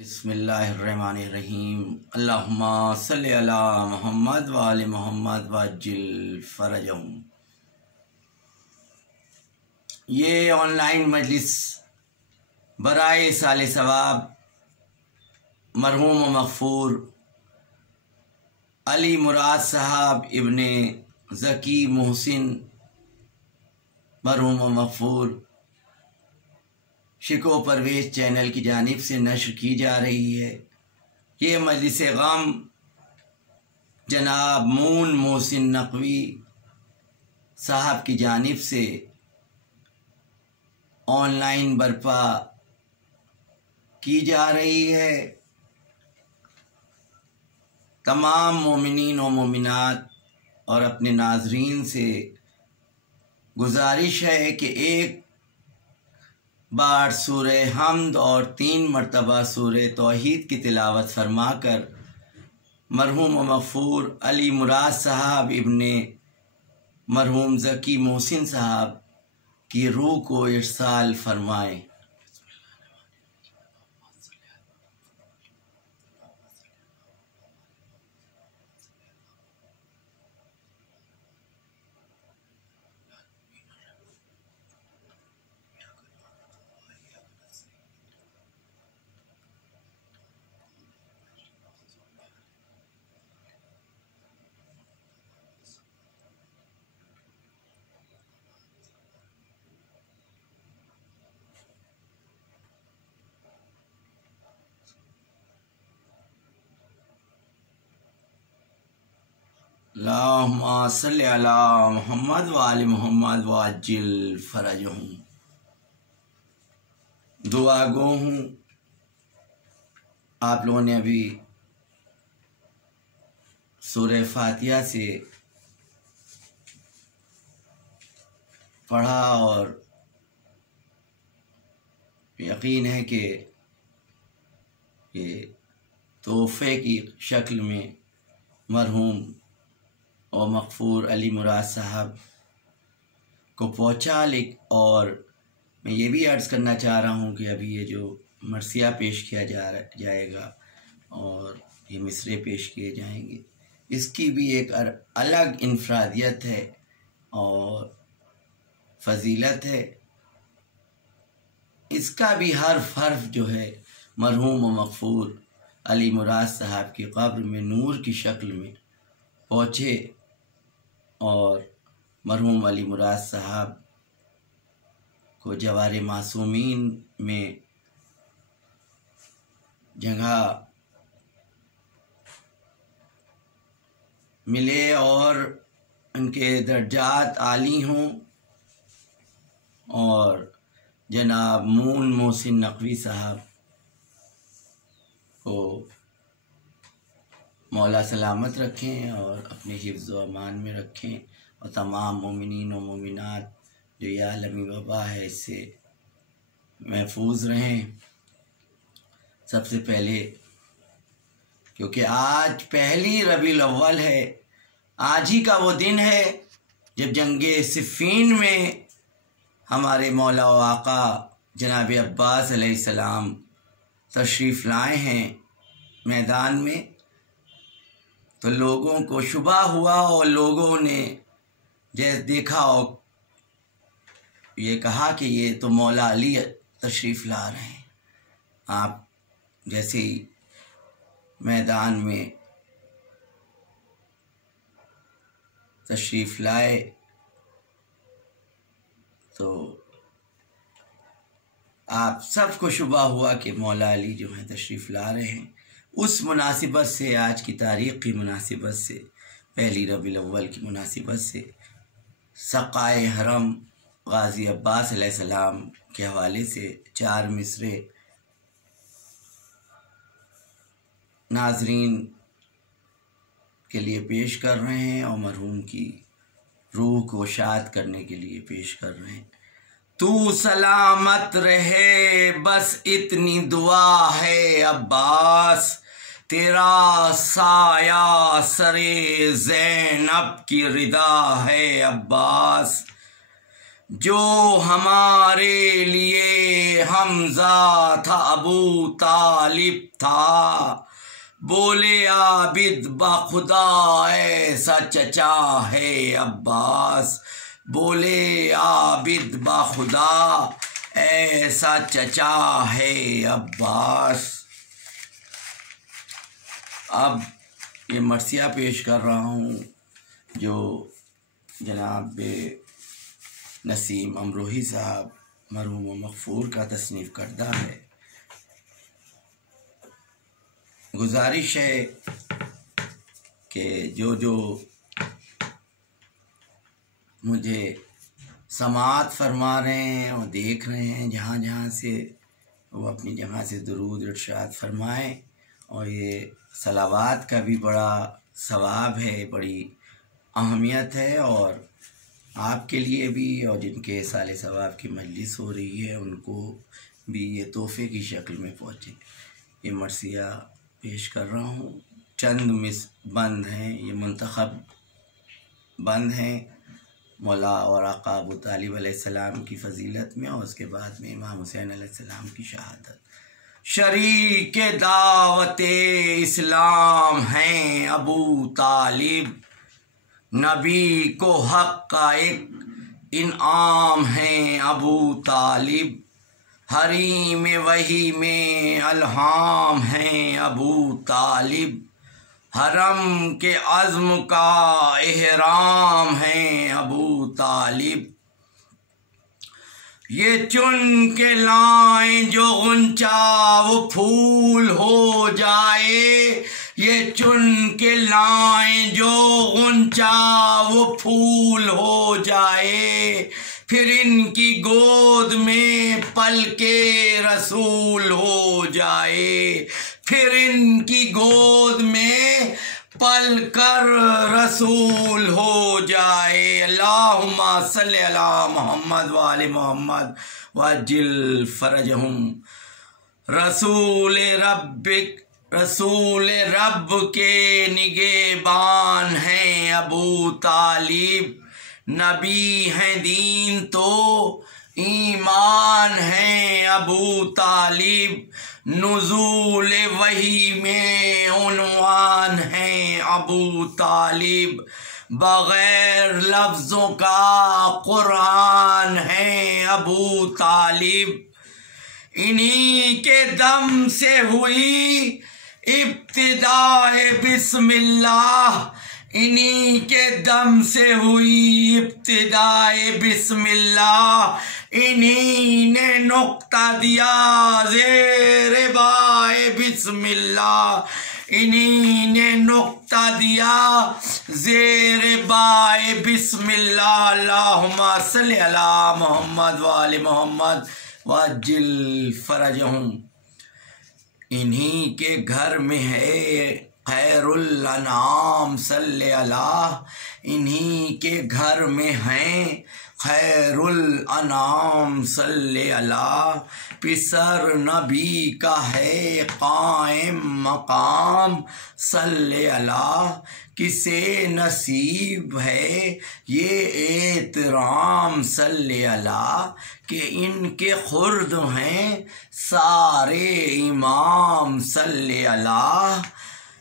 बिस्मिल्लाहिर्रहमानिर्रहीम। अल्लाहुम्मा सल्लि अला मुहम्मद व आले मुहम्मद वअज्जिल फरजहुम। ये ऑनलाइन मजलिस बराए साले सवाब मरहूम मग़फ़ूर अली मुराद साहब इब्ने ज़की मोहसिन मरहूम मग़फ़ूर शिको परवेज़ चैनल की जानिब से नश्र की जा रही है। ये मजलिस गम जनाब मून मोहसिन नकवी साहब की जानिब से ऑनलाइन बर्पा की जा रही है। तमाम मोमिनीन व मोमिनात और अपने नाजरीन से गुजारिश है कि एक बार सूरह हम्द और 3 मरतबा सूरह तौहीद की तिलावत फरमाकर मरहूम मग़फ़ूर अली मुराद साहब इब्ने मरहूम ज़की मोहसिन साहब की रूह को इरसाल फरमाएँ। अल्लाहुम्मा सल्लि अला मुहम्मद व आले मुहम्मद वअज्जिल फरजहुम। दुआ गो हूँ। आप लोगों ने अभी सूरह फातिहा से पढ़ा और यकीन है कि ये तोहफ़े की शक्ल में मरहूम और मग़फ़ूर अली मुराद साहब को पहुँचा। और मैं ये भी अर्ज़ करना चाह रहा हूँ कि अभी ये जो मरसिया पेश किया जाएगा और ये मिसरे पेश किए जाएंगे, इसकी भी एक अलग इनफरादियत है और फ़जीलत है। इसका भी हर्फ जो है मरहूम और मग़फ़ूर अली मुराद साहब की कब्र में नूर की शक्ल में पहुँचे और मरहूम अली मुराद साहब को जवारे मासूमीन में जगह मिले और उनके दर्जात आली हों। और जनाब मून मोहसिन नकवी साहब को मौला सलामत रखें और अपने हिफ्ज़ व अमान में रखें और तमाम मोमिनीन व मोमिनात जो ये आलमी वबा है इससे महफूज रहें। सबसे पहले क्योंकि आज पहली रबीउल अव्वल है, आज ही का वो दिन है जब जंगे सिफ़ीन में हमारे मौला व आका जनाब अब्बास अलैहिस्सलाम तशरीफ़ लाए हैं मैदान में। तो लोगों को शुबा हुआ और लोगों ने जैसे देखा और ये कहा कि ये तो मौला अली तशरीफ़ ला रहे हैं। आप जैसे ही मैदान में तशरीफ़ लाए तो आप सबको शुबा हुआ कि मौला अली जो है तशरीफ़ ला रहे हैं। उस मुनासिबत से, आज की तारीख़ की मुनासिबत से, पहली रबीउल अव्वल की मुनासिबत से सक़ाए हरम गाज़ी अब्बास अलैहिस्सलाम के हवाले से 4 मिसरे नाज़रीन के लिए पेश कर रहे हैं और मरहूम की रूह को शाद करने के लिए पेश कर रहे हैं। तू सलामत रहे बस इतनी दुआ है अब्बास, तेरा साया सरे ज़ैनब की रिदा है अब्बास। जो हमारे लिए हमजा था अबू तालिब था, बोले आबिद बाखुदा ऐसा चचा है अब्बास, बोले आबिद बाखुदा ऐसा चचा है अब्बास। अब ये मरसिया पेश कर रहा हूँ जो जनाब नसीम अमरोही साहब मरहूम मग़फ़ूर का तसनीफ़ करदा है। गुजारिश है कि जो मुझे समाअत फरमा रहे हैं और देख रहे हैं जहाँ जहाँ से, वो अपनी जगह से दुरूद इरशाद फरमाएँ। और ये सलावात का भी बड़ा सवाब है, बड़ी अहमियत है, और आपके लिए भी और जिनके साले सवाब की मजलिस हो रही है उनको भी ये तोहफ़े की शक्ल में पहुँचे। ये मरसिया पेश कर रहा हूँ। चंद मिस बंद हैं, ये मुंतखब बंद हैं मौला और आका अबू तालिब अलैहिस्सलाम की फ़जीलत में, और उसके बाद में इमाम हुसैन अलैहिस्सलाम की शहादत। शरीक दावते इस्लाम हैं अबू तालिब, नबी को हक़ का एक इनाम है अबू तालिब, हरीम वही में अलहाम है अबू तालिब, हरम के अज़्म का एहराम है अबू तालिब। ये चुन के लाएं जो गुंचा वो फूल हो जाए, ये चुन के लाएं जो गुंचा वो फूल हो जाए, फिर इनकी गोद में पल के रसूल हो जाए, फिर इनकी गोद में पल कर रसूल हो जाए। अल्लाहुम्मा सल्ली अला मोहम्मद व आले मोहम्मद वअज्जिल फरजहुम। रसूल रब के निगेबान हैं अबू तालिब, नबी हैं दीन तो ईमान हैं अबू तालिब, नुज़ूल वही में उन्वान हैं अबू तालिब, बगैर लफ्ज़ों का कुरान है अबू तालिब। इन्हीं के दम से हुई इब्तिदाए बिस्मिल्लाह, इन्हीं के दम से हुई इब्तिदाए बिस्मिल्लाह, इन्हीं ने नुक्ता दिया ज़ेरे बाए बिस्मिल्लाह, इन्हीं ने नुक्ता दिया ज़ेरे बाए बिस्मिल्लाह। अल्लाहुम्मा सल्ली अला मोहम्मद व आले मोहम्मद वअज्जिल फरजहुम। इन्हीं के घर में है खैरुल अनाम सल्ले अला, इन्हीं के घर में हैं खैरुल अनाम सल्ले अला, पिसर नबी का है कायम मकाम सल्ले अला, किसे नसीब है ये एतराम सल्ले अला, कि इनके खुर्द हैं सारे इमाम सल्ले अला।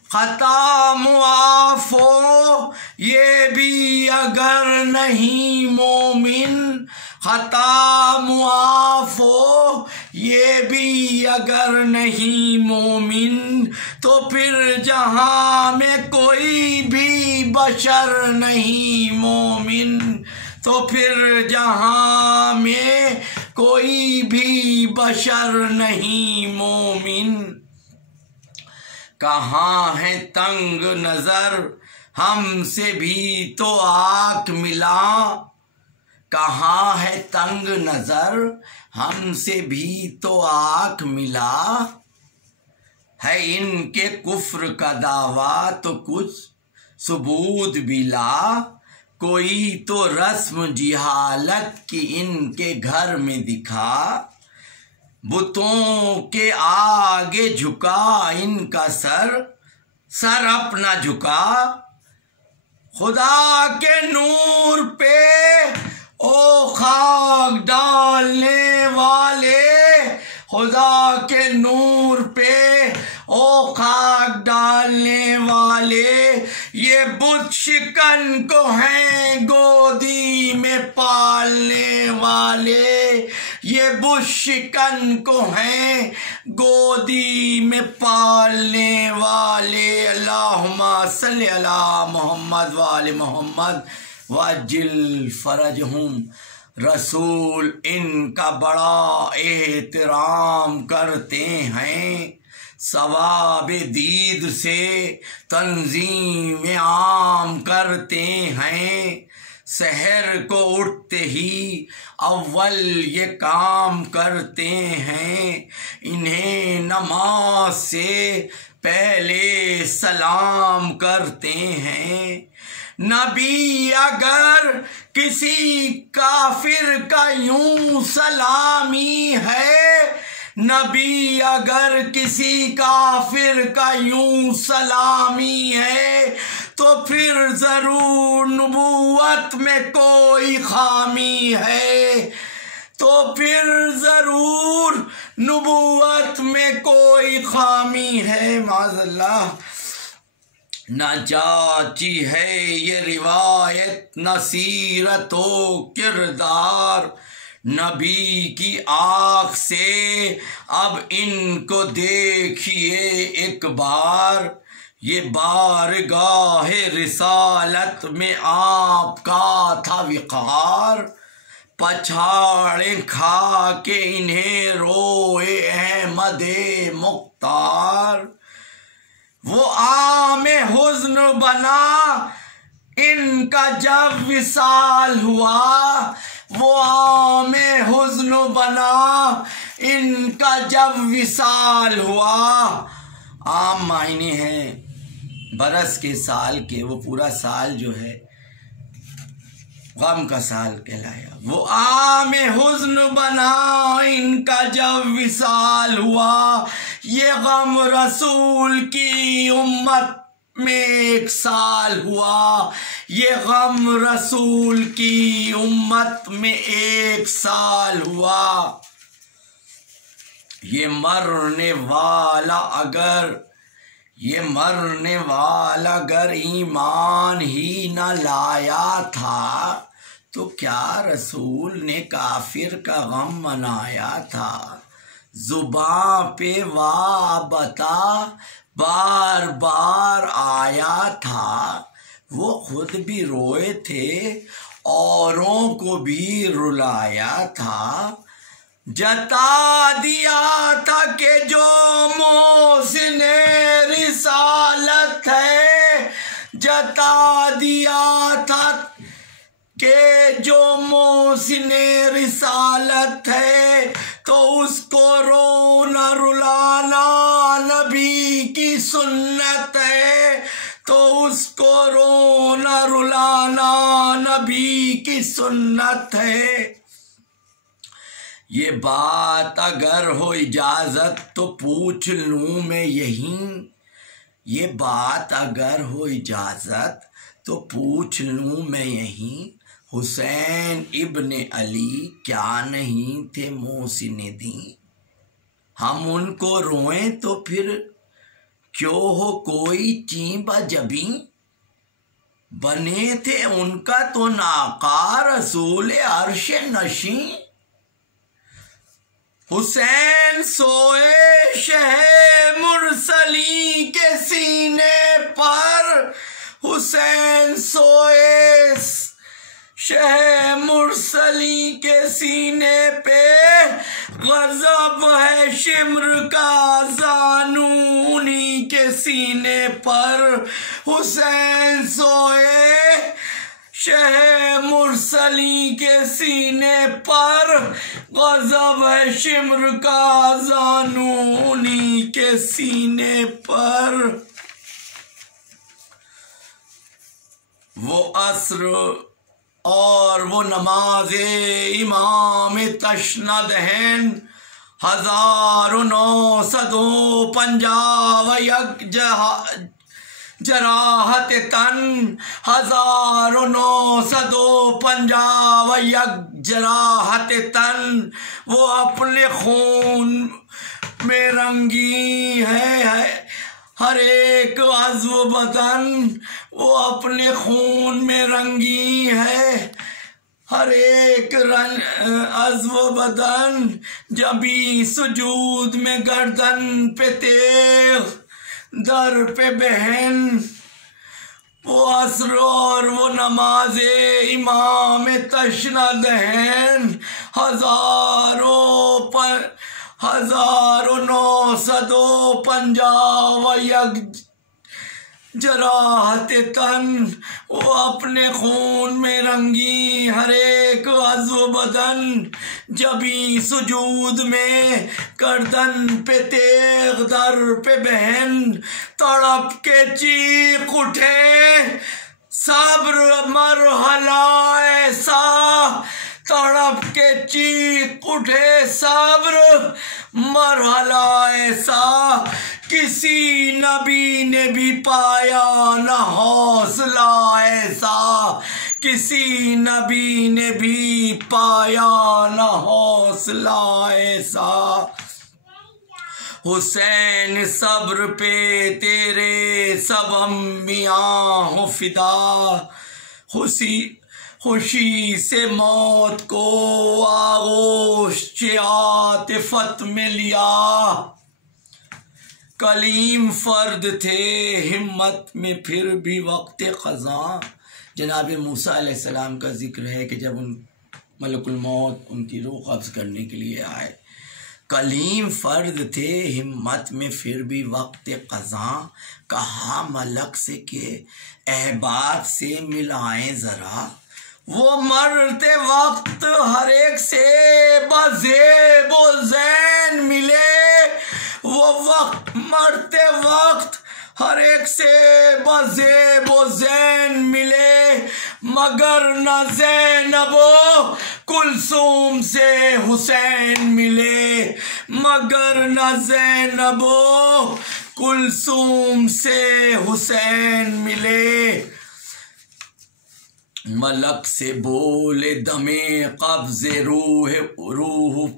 खता मुआफ़ हो ये भी अगर नहीं मोमिन, खता मुआफ़ हो ये भी अगर नहीं मोमिन, तो फिर जहाँ में कोई भी बशर नहीं मोमिन, तो फिर जहाँ में कोई भी बशर नहीं मोमिन। कहाँ है तंग नज़र हमसे भी तो आँख मिला, कहाँ है तंग नज़र हमसे भी तो आँख मिला, है इनके कुफ्र का दावा तो कुछ सबूत भी ला, कोई तो रस्म जिहालत की इनके घर में दिखा, बुतों के आगे झुका इनका सर अपना झुका, खुदा के नूर पे ओ खाक डालने वाले खुदा के नूर पे, ओ खाक डालने वाले ये बुत शिकन को हैं गोदी में पालने वाले, ये बुत शिकन को हैं गोदी में पालने वाले। अल्लाहुम्मा सल्ली अला मोहम्मद व आले मोहम्मद वजिल फरजहुम। रसूल इनका बड़ा एहतराम करते हैं, सवाब दीद से तंजीम आम करते हैं। सहर को उठते ही अव्वल ये काम करते हैं, इन्हें नमाज से पहले सलाम करते हैं। नबी अगर किसी काफिर का यूं सलामी है, नबी अगर किसी काफिर का यूं सलामी है, तो फिर जरूर नबूवत में कोई खामी है, तो फिर जरूर नबूवत में कोई खामी है। माज़अल्लाह न जाची है ये रिवायत न सीरत व किरदार, नबी की आँख से अब इनको देखिए एक बार। ये बारगाह रिसालत में आपका था विकार, पछाड़े खा के इन्हें रोए अहमदे मुख्तार। वो आमे हुज़्न बना इनका जब विसाल हुआ, वो आमे हुज़्न बना इनका जब विसाल हुआ। आम मायने हैं बरस के साल के, वो पूरा साल जो है गम का साल कहलाया। वो आमे हुज़्न बना इनका जब विसाल हुआ, ये गम रसूल की उम्मत में एक साल हुआ, ये गम रसूल की उम्मत में एक साल हुआ। ये मरने वाला अगर ईमान ही न लाया था, तो क्या रसूल ने काफिर का गम मनाया था। जुबां पे वाह बता बार बार आया था, वो खुद भी रोए थे औरों को भी रुलाया था। जता दिया था कि जो मोहसिने रिसालत है, जता दिया था कि जो मोहसिने रिसालत है, तो उसको रोना रुलाना नबी की सुन्नत है, तो उसको रोना रुलाना नबी की सुन्नत है। ये बात अगर हो इजाज़त तो पूछ लूँ मैं यहीं, ये बात अगर हो इजाज़त तो पूछ लूँ मैं यहीं। हुसैन इब्ने अली क्या नहीं थे मोहसिन दी, हम उनको रोएं तो फिर क्यों हो कोई चींबा जबी। बने थे उनका तो नाका रसूल अर्श नशी। हुसैन सोए शह मुरसली के सीने पर, हुसैन सोए शह मुरसली के सीने पे, गज़ब है शिम्र का जानू उन्हीं के सीने पर। हुसैन सोए शह मुरसली के सीने पर, गज़ब है शिम्र का जानू उन्हीं के सीने पर। वो अस्र और वो नमाज़े इमाम तशनद हैं, 1950 यक जराहत तन 1950 यक जराहत तन, वो अपने खून में रंगी है हर एक अज़्व बदन, वो अपने खून में रंगी है हर एक अज़्व बदन। जबी सुजूद में गर्दन पे तेग, दर पे बहन, वो असर और वो नमाज़े इमाम तशना दहन। 1950 यक जराहत तन, वो अपने खून में रंगी हर एक अज़्व बदन। जबी सुजूद में गर्दन पे तेग, दर पे बहन, तड़प के चीख उठे सब्र मरहला ऐसा, तड़प के चीख उठे सब्र मरहला ऐसा। किसी नबी ने भी पाया न हौसला ऐसा, किसी नबी ने भी पाया न हौसला ऐसा। हुसैन सब्र पे तेरे सब अम्बियां हो फिदा, खुशी से मौत को आगोश आतिफत में लिया। कलीम फर्द थे हिम्मत में फिर भी वक्त क़ज़ा। जनाब मूसा अलैहिस्सलाम का जिक्र है कि जब उन मलकुल मौत उनकी रूह कब्ज़ करने के लिए आए, कलीम फर्द थे हिम्मत में फिर भी वक्त क़ज़ा। कहा मलक से कि अहबाब से मिलाएं ज़रा, वो मरते वक्त हर एक से बज़ेब व ज़ैन मिले। वो वक्त मरते वक्त हर एक से बज़ेब व ज़ैन मिले, मगर न ज़ैनबो कुलसूम से हुसैन मिले, मगर न ज़ैनबो कुलसूम से हुसैन मिले। मलक से बोले दमे कब्ज़े रूह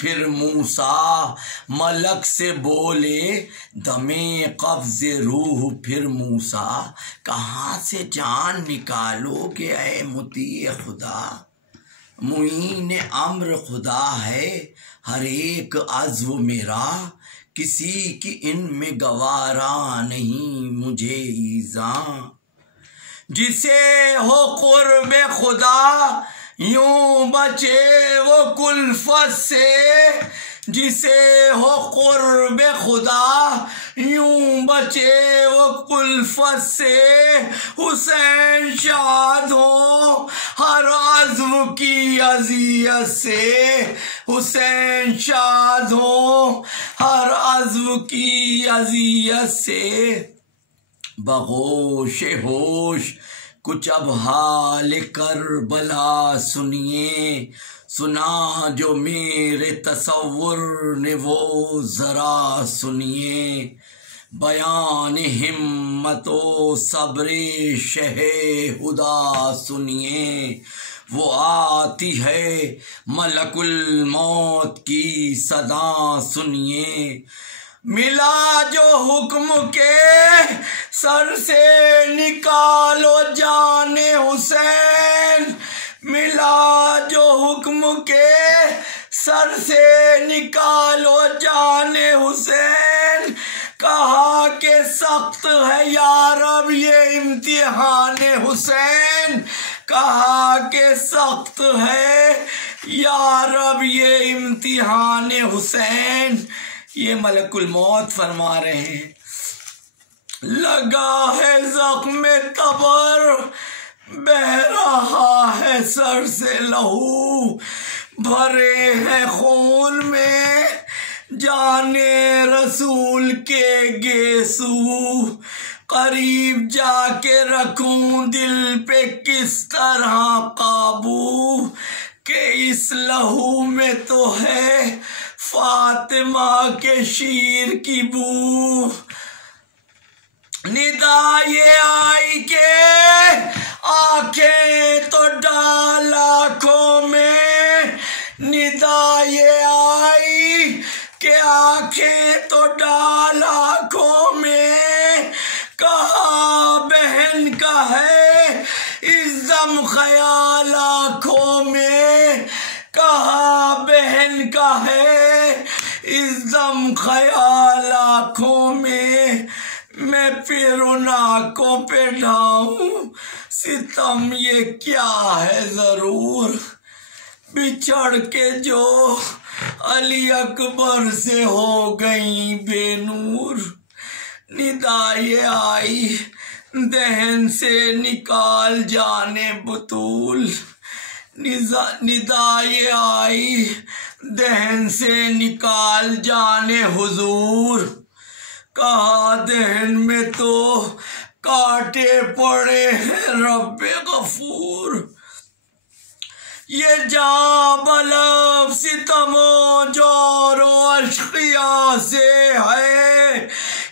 फिर मूसा, मलक से बोले दमे कब्ज़े रूह फिर मूसा। कहाँ से जान निकालोगे ऐ मुती खुदा, मुईन अम्र खुदा है हर एक अज़्व मेरा। किसी की इनमें गवारा नहीं मुझे ईज़ा, जिसे हो कुर्ब खुदा यूं बचे वो कुल्फत से, जिसे हो कुर्ब खुदा यूं बचे वो कुल्फत से। हुसैन शाद हो हर अज़्व की अज़ियत से, हुसैन शाद हो हर अज़्व की अज़ियत से। बगोश होश कुछ अब हाल करबला सुनिए, सुना जो मेरे तसव्वुर ने वो ज़रा सुनिए। बयान हिम्मतो सब्रे शहे हुदा सुनिए, वो आती है मलकुल मौत की सदा सुनिए। मिला जो हुक्म के सर से निकालो जाने हुसैन, मिला जो हुक्म के सर से निकालो जाने हुसैन। कहा के सख्त है यार अब ये इम्तिहान हुसैन, कहा के सख्त है यार अब ये इम्तिहान हुसैन। ये मलकुल मौत फरमा रहे हैं, लगा है जख्म तबर बह रहा है सर से लहू, भरे हैं खून में जाने रसूल के गेसू। करीब जाके रखूं दिल पे किस तरह काबू, के इस लहू में तो है फातिमा के शीर की बू। निदा निदा ये आई के आंखें तो डाल आंखों में, निदा ये आई के आंखें तो डाल आंखों में, कहा बहन का है इस दम ख्याल आंखों में, कहा बहन का है इस दम ख्याल आंखों में, मैं फिर उन आंखों पे ढाऊं सितम ये क्या है जरूर, बिछड़ के जो अली अकबर से हो गई बेनूर, निदा ये आई दहन से निकाल जाने बुतूल, निदा ये आई दहन से निकाल जाने हुजूर, कहा दहन में तो कांटे पड़े हैं रब्बे गफूर, ये जां बलब सितमो जोरो अश्किया से है,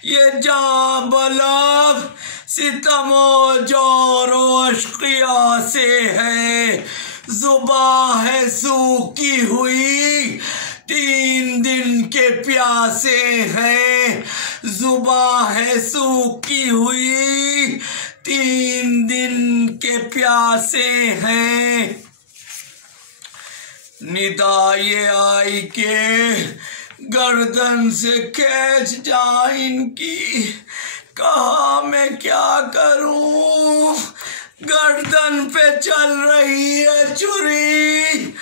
ये जां बलब सितमो जोरो अश्किया से है, जुबान है सूखी हुई 3 दिन के प्यासे हैं, जुबान है सूखी हुई 3 दिन के प्यासे हैं, निदा ये आई के गर्दन से खींच जा इनकी, कहा मैं क्या करूं, गर्दन पे चल रही है छुरी,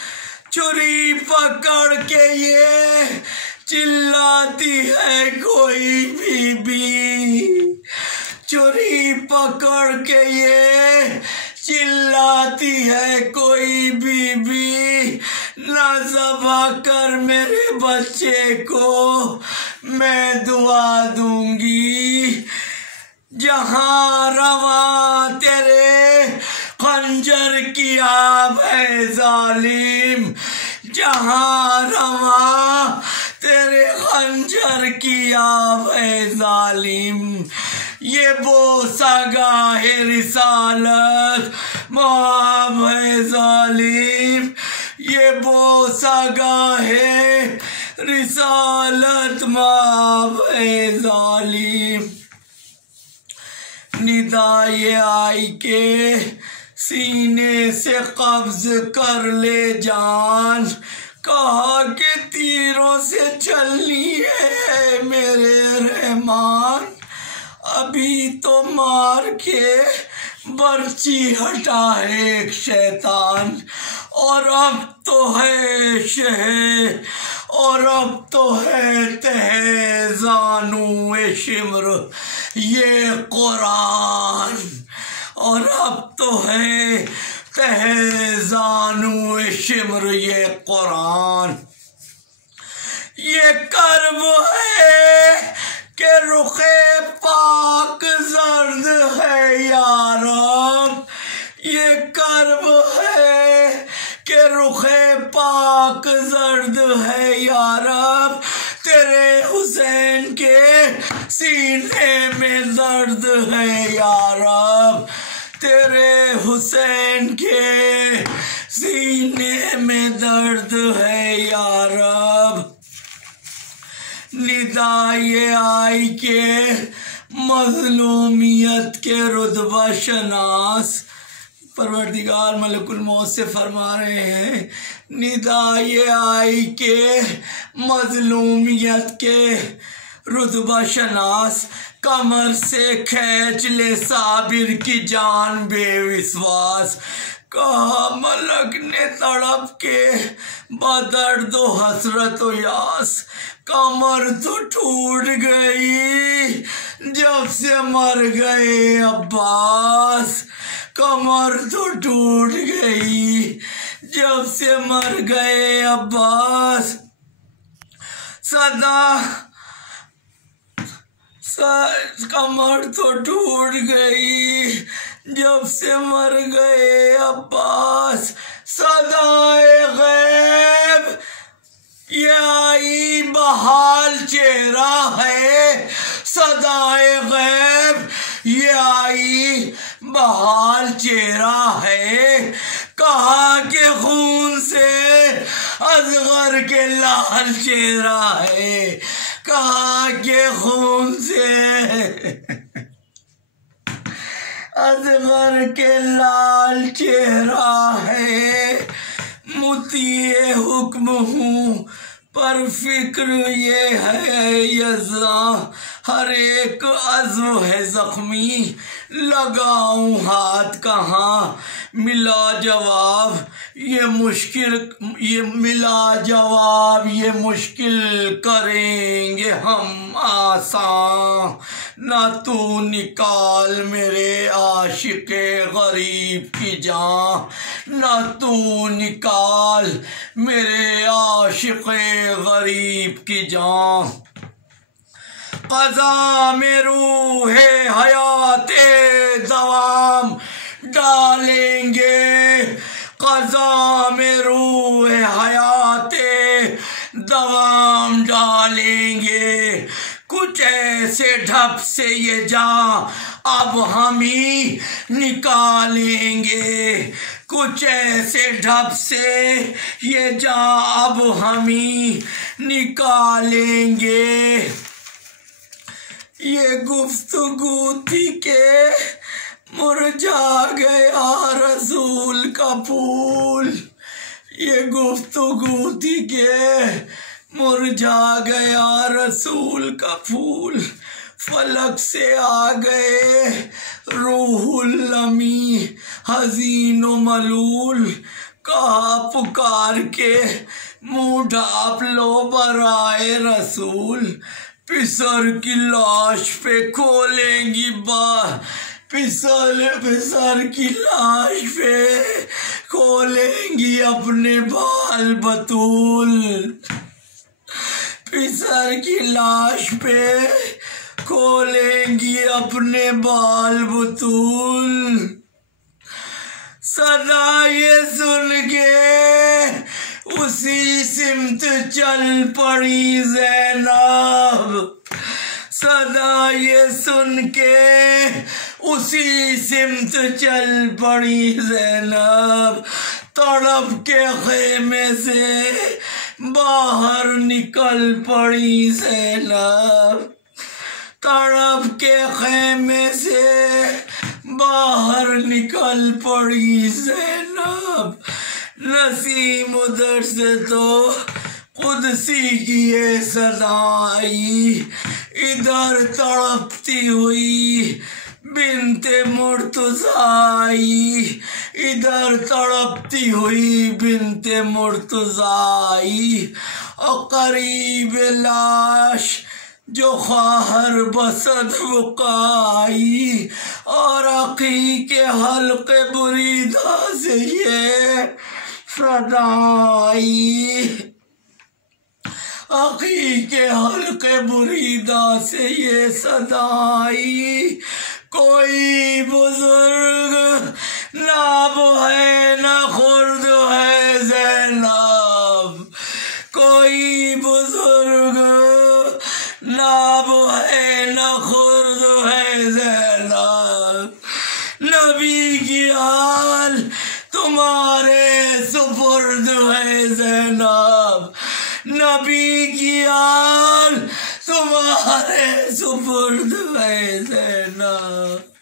छुरी पकड़ के ये चिल्लाती है कोई बीबी, छुरी पकड़ के ये चिल्लाती है कोई बीबी, ना ज़बा कर मेरे बच्चे को मैं दुआ दूंगी, जहां रवा तेरे खंजर की आब है जालिम, जहां रवा तेरे खंजर की आब है जालिम, ये बोसा गाहे रिसालत माब है जालिम, ये बोसा गाहे रिसालत माब है जालिम, निदा ये आई के सीने से कब्ज कर ले जान, कहा के तीरों से चलनी है मेरे रहमान, अभी तो मार के बर्ची हटा है एक शैतान, और अब तो है शह और अब तो है तहे जानू ए शिमर ये कुरान, और अब तो है तहे जानू ए शिमर ये कुरान, ये कर्ब है के रुखे पाक जर्द है यारब, ये कर्ब है के रुखे पाक जर्द है यारब, तेरे हुसैन के सीने में दर्द है यारब, तेरे हुसैन के सीने में दर्द है यारब, निदा ये आई के मज़लूमियत के रुतबा शनास, परवरदिगार मलकुल मौत से फरमा रहे हैं, निदा ये आई के मज़लूमियत के रुतबा शनास, कमर से खींच ले साबिर की जान बेविश्वास, कहा मलक ने तड़प के बदर्द हसरत यास, कमर तो टूट गई जब से मर गए अब्बास, कमर तो टूट गई जब से मर गए अब्बास, सदा कमर तो टूट गई जब से मर गए अब्बास, सदाए गैब ये आई बहाल चेहरा है, सदाए गैब ये आई बहाल चेहरा है, कहा के खून से असगर के लाल चेहरा है, कहा के खून से असगर के लाल चेहरा है। मुतिए हुक्म हूँ पर फिक्र ये है यज़ा, हर एक अज़्व है ज़ख्मी, लगाऊं हाथ कहाँ, मिला जवाब ये मुश्किल करेंगे हम आसान, ना तू निकाल मेरे आशिक़े गरीब की जान, ना तू निकाल मेरे आशिक़े गरीब की जान। क़ज़ा में रूहे हयाते दवाम डालेंगे, क़ज़ा में रूहे हयाते दवाम डालेंगे, कुछ ऐसे ढप से ये जा अब हम ही निकालेंगे, कुछ ऐसे ढप से ये जा अब हम ही निकालेंगे। ये गुफ्तगू थी के मुरझा गया रसूल का फूल, ये गुफ्तगू थी के मुरझा गया रसूल का फूल, फलक से आ गए रूहुल अमी हज़ीन व मलूल, कहा पुकार के मुँह ढाँप लो बराए रसूल, पिसर की लाश पे खोलेंगी पिसर की लाश पे खोलेंगी अपने बाल बतूल, पिसर की लाश पे खोलेंगी अपने बाल बतूल। सदा ये सुन के उसी सिमत चल पड़ी ज़ैनब, सदा ये सुन के उसी सिमत चल पड़ी ज़ैनब, तड़प के खेमे से बाहर निकल पड़ी ज़ैनब, तड़प के खेमे से बाहर निकल पड़ी ज़ैनब। नसीम उधर से तो कुदसी की ये सदा आई, इधर तड़पती हुई बिनते मुर्तज़ा आई, इधर तड़पती हुई बिनते मुर्तज़ा आई, और करीब लाश जो ख्वाहर बसद बुकाई, और अक़ी के हल्के बुरीदा से ये सदाई, अक़ी के हल्के बुरीदा से ये सदाई। कोई बुजुर्ग नाब है न खुर्द है ज़ैनब, कोई बुजुर्ग नाब है न खुर्द है ज़ैनब, नबी की हाल तुम्हारे सुपुर्द है ज़ैनब, नबी की हाल तुम्हारे सुपुर्द है ज़ैनब।